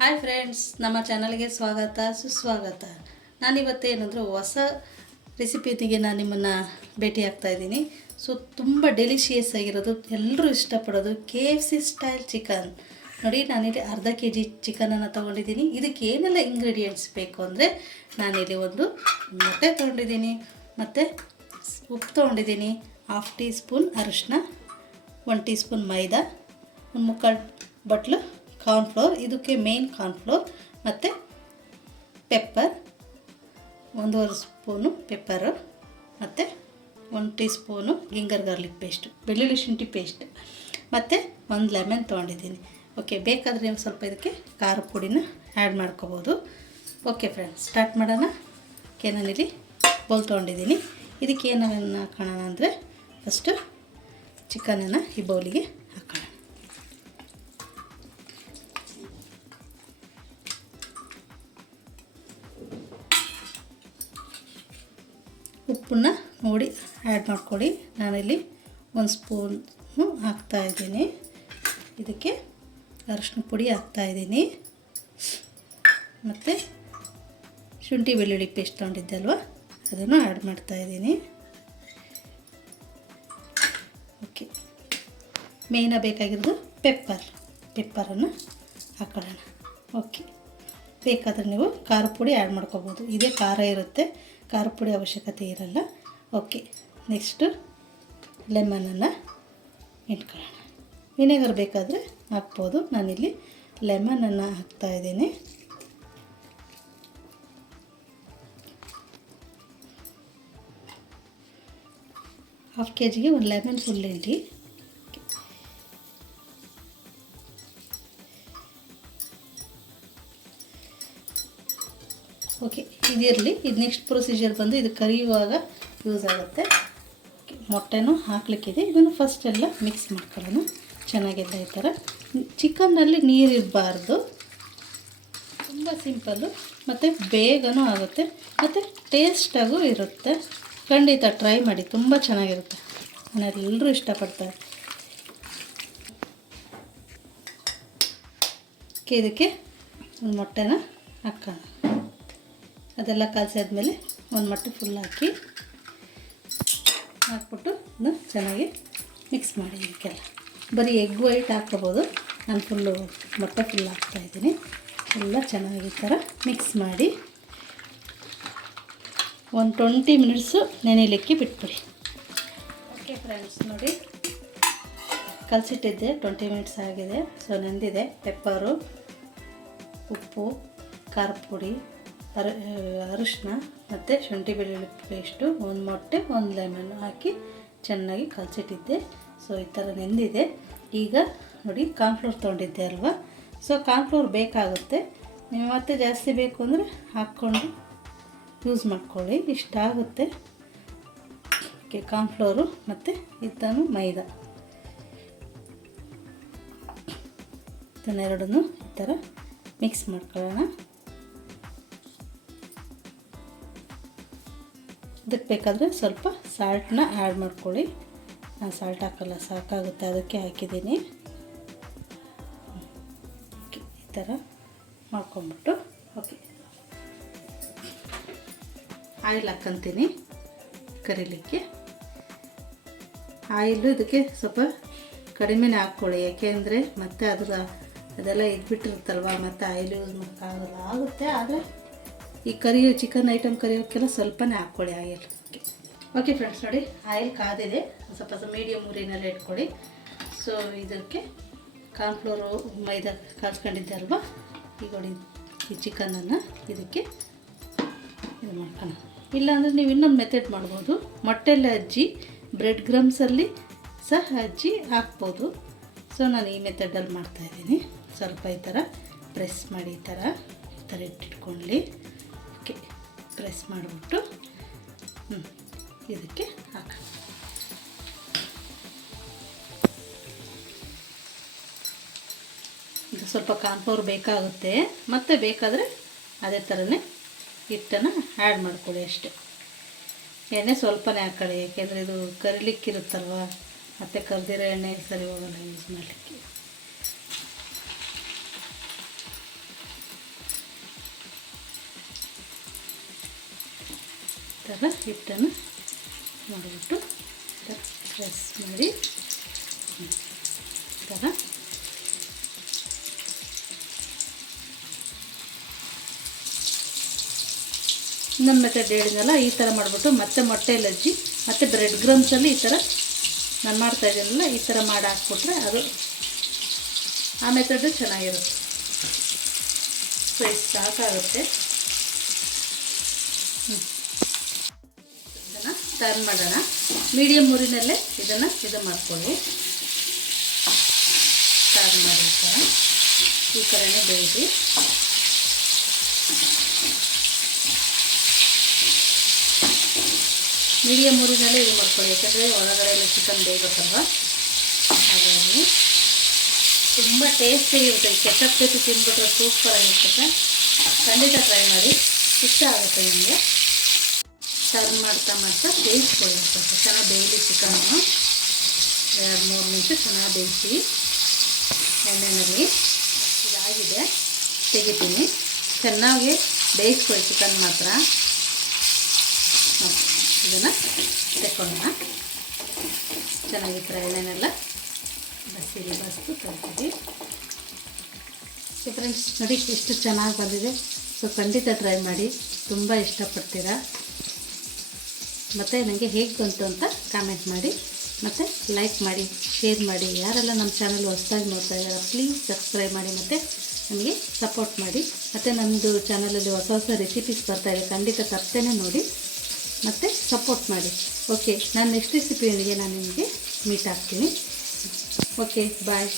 Hi friends, ನಮ್ಮ ಚಾನಲ್ಗೆ ಸ್ವಾಗತ ಸುಸ್ವಾಗತ. ನಾನಿವತ್ತೇನೆಂದರೆ ಹೊಸ ರೆಸಿಪಿಯೊಂದಿಗೆ ನಾನು ನಿಮ್ಮನ್ನು ಭೇಟಿ ಆಗ್ತಾ ಇದ್ದೀನಿ. ಸೊ ತುಂಬ ಡೆಲಿಷಿಯಸ್ ಆಗಿರೋದು, ಎಲ್ಲರೂ ಇಷ್ಟಪಡೋದು KFC ಸ್ಟೈಲ್ ಚಿಕನ್. ನೋಡಿ, ನಾನಿಲ್ಲಿ ಅರ್ಧ kg ಚಿಕನನ್ನು ತೊಗೊಂಡಿದ್ದೀನಿ. ಇದಕ್ಕೆ ಏನೆಲ್ಲ ಇಂಗ್ರೀಡಿಯೆಂಟ್ಸ್ ಬೇಕು ಅಂದರೆ, ನಾನಿಲ್ಲಿ ಒಂದು ಮೊಟ್ಟೆ ತೊಗೊಂಡಿದ್ದೀನಿ, ಮತ್ತು ಉಪ್ಪು ತೊಗೊಂಡಿದ್ದೀನಿ, 1/2 ಟೀ ಸ್ಪೂನ್ ಅರಿಶಿನ, 1 ಟೀ ಸ್ಪೂನ್ ಮೈದಾ, 1/4 ಬಟ್ಲು ಕಾರ್ನ್ಫ್ಲೋರ್, ಇದಕ್ಕೆ ಮೇನ್ ಕಾರ್ನ್ಫ್ಲೋರ್, ಮತ್ತು ಪೆಪ್ಪರ್ 1.5 ಸ್ಪೂನು ಪೆಪ್ಪರು, ಮತ್ತು 1 ಟೀ ಸ್ಪೂನು ಗಿಂಗರ್ ಗಾರ್ಲಿಕ್ ಪೇಸ್ಟು, ಬೆಳ್ಳುಳ್ಳಿ ಶುಂಠಿ ಪೇಸ್ಟ್, ಮತ್ತು 1 ಲೆಮನ್ ತೊಗೊಂಡಿದ್ದೀನಿ. ಓಕೆ, ಬೇಕಾದರೆ ನೀವು ಸ್ವಲ್ಪ ಇದಕ್ಕೆ ಖಾರ ಪುಡಿನ ಆ್ಯಡ್ ಮಾಡ್ಕೋಬೋದು. ಓಕೆ ಫ್ರೆಂಡ್ಸ್, ಸ್ಟಾರ್ಟ್ ಮಾಡೋಣ. ಓಕೆ, ನಾನಿಲ್ಲಿ ಬೌಲ್ ತೊಗೊಂಡಿದ್ದೀನಿ. ಇದಕ್ಕೆ ಏನೇನು ಹಾಕೋಣ ಅಂದರೆ, ಫಸ್ಟು ಚಿಕನನ್ನು ಈ ಬೌಲಿಗೆ ಹಾಕೋಣ. ಉಪ್ಪನ್ನ ನೋಡಿ ಆ್ಯಡ್ ಮಾಡ್ಕೊಳ್ಳಿ. ನಾನಿಲ್ಲಿ 1 ಸ್ಪೂನು ಹಾಕ್ತಾಯಿದ್ದೀನಿ. ಇದಕ್ಕೆ ಅರಿಶಿನ ಪುಡಿ ಹಾಕ್ತಾಯಿದ್ದೀನಿ, ಮತ್ತು ಶುಂಠಿ ಬೆಳ್ಳುಳ್ಳಿ ಪೇಸ್ಟ್ ತೊಗೊಂಡಿದ್ದೆ ಅಲ್ವಾ, ಅದನ್ನು ಆ್ಯಡ್ ಮಾಡ್ತಾಯಿದ್ದೀನಿ. ಓಕೆ, ಮೇಯ್ನಾಗಿ ಬೇಕಾಗಿರೋದು ಪೆಪ್ಪರನ್ನು ಹಾಕೊಳ್ಳೋಣ. ಓಕೆ, ಬೇಕಾದರೆ ನೀವು ಖಾರ ಪುಡಿ ಆ್ಯಡ್ ಮಾಡ್ಕೋಬೋದು. ಇದೇ ಖಾರ ಇರುತ್ತೆ, ಖಾರ ಪುಡಿ ಅವಶ್ಯಕತೆ ಇರಲ್ಲ. ಓಕೆ, ನೆಕ್ಸ್ಟು ಲೆಮನನ್ನು ಇಟ್ಕೊಳ್ಳೋಣ. ವಿನೆಗರ್ ಬೇಕಾದರೆ ಹಾಕ್ಬೋದು. ನಾನಿಲ್ಲಿ ಲೆಮನನ್ನು ಹಾಕ್ತಾಯಿದ್ದೀನಿ. ½ kgಗೆ 1 ಲೆಮನ್ ಫುಲ್ ಹಿಂಡಿ. ಓಕೆ, ಇದಿರಲಿ. ಇದು ನೆಕ್ಸ್ಟ್ ಪ್ರೊಸೀಜರ್ ಬಂದು ಇದು ಕರಿಯುವಾಗ ಯೂಸ್ ಆಗುತ್ತೆ. ಮೊಟ್ಟೆನೂ ಹಾಕ್ಲಿಕ್ಕಿದೆ. ಇದನ್ನು ಫಸ್ಟ್ ಎಲ್ಲ ಮಿಕ್ಸ್ ಮಾಡ್ಕೊಳ್ಳೋಣ ಚೆನ್ನಾಗೆಲ್ಲ. ಈ ಥರ ಚಿಕನ್ನಲ್ಲಿ ನೀರಿರಬಾರ್ದು. ತುಂಬ ಸಿಂಪಲ್ಲು, ಮತ್ತು ಬೇಗನೂ ಆಗುತ್ತೆ, ಮತ್ತು ಟೇಸ್ಟಾಗೂ ಇರುತ್ತೆ. ಖಂಡಿತ ಟ್ರೈ ಮಾಡಿ, ತುಂಬ ಚೆನ್ನಾಗಿರುತ್ತೆ. ಎಲ್ಲರೂ ಇಷ್ಟಪಡ್ತಾರೆ. ಇದಕ್ಕೆ ಒಂದು ಮೊಟ್ಟೆನ ಹಾಕೋಣ. ಅದೆಲ್ಲ ಕಲಸಾದ್ಮೇಲೆ ಒಂದು ಮೊಟ್ಟೆ ಫುಲ್ ಹಾಕ್ಬಿಟ್ಟು ಅದನ್ನ ಚೆನ್ನಾಗಿ ಮಿಕ್ಸ್ ಮಾಡಿ. ಇದಕ್ಕೆಲ್ಲ ಬರೀ ಎಗ್ ವೈಟ್ ಹಾಕ್ಕೋಬೋದು. ನಾನು ಫುಲ್ಲು ಮೊಟ್ಟೆ ಫುಲ್ ಹಾಕ್ತಾಯಿದ್ದೀನಿ. ಎಲ್ಲ ಚೆನ್ನಾಗಿ ಈ ಥರ ಮಿಕ್ಸ್ ಮಾಡಿ ಒಂದು 20 ಮಿನಿಟ್ಸು ನೆನೆಯಲಿಕ್ಕೆ ಬಿಟ್ಬಿಡಿ. ಓಕೆ ಫ್ರೆಂಡ್ಸ್, ನೋಡಿ ಕಲಸಿಟ್ಟಿದ್ದೆ, 20 ಮಿನಿಟ್ಸ್ ಆಗಿದೆ. ಸೊ ನೆಂದಿದೆ. ಪೆಪ್ಪರು, ಉಪ್ಪು, ಖಾರದ ಪುಡಿ, ಅರಿಶಿನ, ಮತ್ತು ಶುಂಠಿ ಬೆಳ್ಳುಳ್ಳಿ ಪೇಸ್ಟು, 1 ಮೊಟ್ಟೆ, 1 ಲೆಮನ್ ಹಾಕಿ ಚೆನ್ನಾಗಿ ಕಲಸಿಟ್ಟಿದ್ದೆ. ಸೊ ಈ ಥರ ನೆಂದಿದೆ. ಈಗ ನೋಡಿ, ಕಾರ್ನ್ಫ್ಲೋರ್ ತೊಗೊಂಡಿದ್ದೆ ಅಲ್ವಾ. ಸೊ ಕಾರ್ನ್ಫ್ಲೋರ್ ಬೇಕಾಗುತ್ತೆ. ನೀವು ಮತ್ತೆ ಜಾಸ್ತಿ ಬೇಕು ಅಂದರೆ ಹಾಕ್ಕೊಂಡು ಯೂಸ್ ಮಾಡ್ಕೊಳ್ಳಿ. ಇಷ್ಟಾಗುತ್ತೆ. ಓಕೆ, ಕಾರ್ನ್ಫ್ಲೋರು ಮತ್ತು ಇದನ್ನು ಮೈದಾ, ಇದನ್ನೆರಡನ್ನೂ ಈ ಥರ ಮಿಕ್ಸ್ ಮಾಡ್ಕೊಳ್ಳೋಣ. ಇದಕ್ಕೆ ಬೇಕಾದರೆ ಸ್ವಲ್ಪ ಸಾಲ್ಟನ್ನ ಆ್ಯಡ್ ಮಾಡ್ಕೊಳ್ಳಿ. ನಾನು ಸಾಲ್ಟ್ ಹಾಕಲ್ಲ, ಸಾಕಾಗುತ್ತೆ, ಅದಕ್ಕೆ ಹಾಕಿದ್ದೀನಿ. ಓಕೆ, ಈ ಥರ ಮಾಡ್ಕೊಂಬಿಟ್ಟು ಓಕೆ, ಆಯಿಲ್ ಹಾಕ್ಕೊಂತೀನಿ ಕರಿಲಿಕ್ಕೆ. ಆಯಿಲು ಇದಕ್ಕೆ ಸ್ವಲ್ಪ ಕಡಿಮೆನೇ ಹಾಕ್ಕೊಳ್ಳಿ, ಯಾಕೆಂದರೆ ಮತ್ತೆ ಅದೆಲ್ಲ ಇದ್ಬಿಟ್ಟಿರುತ್ತಲ್ವ, ಮತ್ತು ಆಯಿಲ್ ಯೂಸ್ ಮಾಡೋಕ್ಕಾಗಲ್ಲ. ಆಗುತ್ತೆ, ಆದರೆ ಈ ಚಿಕನ್ ಐಟಮ್ ಕರಿಯೋಕ್ಕೆಲ್ಲ ಸ್ವಲ್ಪನೇ ಹಾಕ್ಕೊಳ್ಳಿ ಆಯಿಲ್. ಓಕೆ ಫ್ರೆಂಡ್ಸ್, ನೋಡಿ ಆಯಿಲ್ ಕಾದಿದೆ. ಸ್ವಲ್ಪ ಮೀಡಿಯಮ್ ಉರಿನಲ್ಲಿ ಇಟ್ಕೊಳ್ಳಿ. ಸೊ ಇದಕ್ಕೆ ಕಾರ್ನ್ಫ್ಲೋರು ಮೈದಾ ಕಾಸ್ಕೊಂಡಿದ್ದೆ ಅಲ್ವಾ, ಈಗ ನೋಡಿ ಈ ಚಿಕನನ್ನು ಇದಕ್ಕೆ ಇದು ಮಾಡ್ಕೊಳ್ಳೋಣ. ಇಲ್ಲಾಂದರೆ ನೀವು ಇನ್ನೊಂದು ಮೆಥಡ್ ಮಾಡ್ಬೋದು. ಮೊಟ್ಟೆಲ್ಲ ಅಜ್ಜಿ ಬ್ರೆಡ್ ಗ್ರಮ್ಸಲ್ಲಿ ಸಹ ಅಜ್ಜಿ ಹಾಕ್ಬೋದು. ಸೊ ನಾನು ಈ ಮೆಥಡಲ್ಲಿ ಮಾಡ್ತಾಯಿದ್ದೀನಿ. ಸ್ವಲ್ಪ ಈ ಥರ ಪ್ರೆಸ್ ಮಾಡಿ, ಈ ಥರ ಇಟ್ಟಿಟ್ಕೊಳ್ಳಿ. ಓಕೆ, ಪ್ರೆಸ್ ಮಾಡಿಬಿಟ್ಟು ಇದಕ್ಕೆ ಹಾಕೋಣ. ಇದು ಸ್ವಲ್ಪ ಕಾರ್ನ್ಫ್ಲೋರ್ ಬೇಕಾಗುತ್ತೆ, ಮತ್ತು ಬೇಕಾದರೆ ಅದೇ ಥರನೇ ಹಿಟ್ಟನ್ನು ಆ್ಯಡ್ ಮಾಡ್ಕೊಳ್ಳಿ ಅಷ್ಟೇ. ಎಣ್ಣೆ ಸ್ವಲ್ಪನೇ ಹಾಕೊಳ್ಳಿ, ಯಾಕೆಂದರೆ ಇದು ಕರಿಲಿಕ್ಕಿರುತ್ತಲ್ವ, ಮತ್ತು ಕರ್ದಿರೋ ಎಣ್ಣೆ ಸರಿ ಹೋಗಲ್ಲ ಯೂಸ್ ಮಾಡಲಿಕ್ಕೆ. ಥರ ಹಿಟ್ಟನ್ನು ಮಾಡಿಬಿಟ್ಟು ಪ್ರೆಸ್ ಮಾಡಿ ಈ ಥರ ಇನ್ನೊಂದು ಮೆಥಡ್ ಹೇಳಿದ್ನಲ್ಲ, ಈ ಥರ ಮಾಡಿಬಿಟ್ಟು ಮತ್ತೆ ಮೊಟ್ಟೆಯಲ್ಲಿ ಹಚ್ಚಿ ಮತ್ತು ಬ್ರೆಡ್ ಕ್ರಮ್ಸಲ್ಲಿ ಈ ಥರ ನಾನು ಮಾಡ್ತಾಯಿದ್ದೀನಲ್ಲ ಈ ಥರ ಮಾಡಿ ಹಾಕ್ಬಿಟ್ರೆ ಅದು ಆ ಮೆಥಡು ಚೆನ್ನಾಗಿರುತ್ತೆ. ಸೊ ಇಷ್ಟು ಸಾಕಾಗುತ್ತೆ. ಇದನ್ನು ಟರ್ನ್ ಮಾಡೋಣ. ಮೀಡಿಯಮ್ ಉರಿನಲ್ಲೇ ಇದನ್ನು ಇದು ಮಾಡ್ಕೊಳ್ಳಿ. ಟರ್ನ್ ಮಾಡಿ ಈ ಕಡೆನೇ ಬೇಯಿಸಿ. ಮೀಡಿಯಮ್ ಉರಿನಲ್ಲೇ ಇದು ಮಾಡ್ಕೊಳ್ಳಿ, ಯಾಕೆಂದರೆ ಒಳಗಡೆ ಎಲ್ಲ ಚಿಕನ್ ಬೇಯಬೇಕಲ್ವ. ಹಾಗಾಗಿ ತುಂಬ ಟೇಸ್ಟಿಯಾಗಿರುತ್ತೆ. ಕೆಚಪ್ ಜೊತೆ ತಿಂದ್ಬಿಟ್ರೆ ಸೂಪರಾಗಿರ್ತದೆ. ಖಂಡಿತ ಟ್ರೈ ಮಾಡಿ, ಇಷ್ಟ ಆಗುತ್ತೆ ನಿಮಗೆ. ಟರ್ನ್ ಮಾಡ್ತಾ ಬೇಯಿಸ್ಕೊಳ್ಳಿ. ಸ್ವಲ್ಪ ಚೆನ್ನಾಗಿ ಬೇಯಲಿ ಚಿಕನ್ನು. 2-3 ನಿಮಿಷ ಚೆನ್ನಾಗಿ ಬೇಯಿಸಿ ಎಣ್ಣೆಯಲ್ಲಿ. ಇದಾಗಿದೆ, ತೆಗಿತೀನಿ. ಚೆನ್ನಾಗಿ ಬೇಯಿಸ್ಕೊಳ್ಳಿ ಚಿಕನ್ ಮಾತ್ರ. ಇದನ್ನು ತೆಕ್ಕೊಳ್ಳೋಣ. ಚೆನ್ನಾಗಿ ಈ ಥರ ಎಣ್ಣೆನೆಲ್ಲ ಬಸ್ತು ತರ್ತೀವಿ. ಸೊ ಫ್ರೆಂಡ್ಸ್ ನೋಡಿ ಎಷ್ಟು ಚೆನ್ನಾಗಿ ಬಂದಿದೆ. ಸೊ ಖಂಡಿತ ಟ್ರೈ ಮಾಡಿ, ತುಂಬ ಇಷ್ಟಪಡ್ತೀರಾ. ಮತ್ತು ನನಗೆ ಹೇಗೆ ಬಂತು ಅಂತ ಕಾಮೆಂಟ್ ಮಾಡಿ, ಮತ್ತು ಲೈಕ್ ಮಾಡಿ, ಶೇರ್ ಮಾಡಿ. ಯಾರೆಲ್ಲ ನಮ್ಮ ಚಾನಲ್ ಹೊಸದಾಗಿ ನೋಡ್ತಾ ಇದ್ದಾರೆ ಪ್ಲೀಸ್ ಸಬ್ಸ್ಕ್ರೈಬ್ ಮಾಡಿ ಮತ್ತು ನನಗೆ ಸಪೋರ್ಟ್ ಮಾಡಿ. ಮತ್ತು ನಮ್ಮದು ಚಾನಲಲ್ಲಿ ಹೊಸ ಹೊಸ ರೆಸಿಪೀಸ್ ಬರ್ತಾಯಿದೆ, ಖಂಡಿತ ತಪ್ಪದೇನೆ ನೋಡಿ ಮತ್ತು ಸಪೋರ್ಟ್ ಮಾಡಿ. ಓಕೆ, ನಾನು ನೆಕ್ಸ್ಟ್ ರೆಸಿಪಿಯೊಂದಿಗೆ ನಾನು ನಿಮಗೆ ಮೀಟ್ ಆಗ್ತೀನಿ. ಓಕೆ, ಬಾಯ್.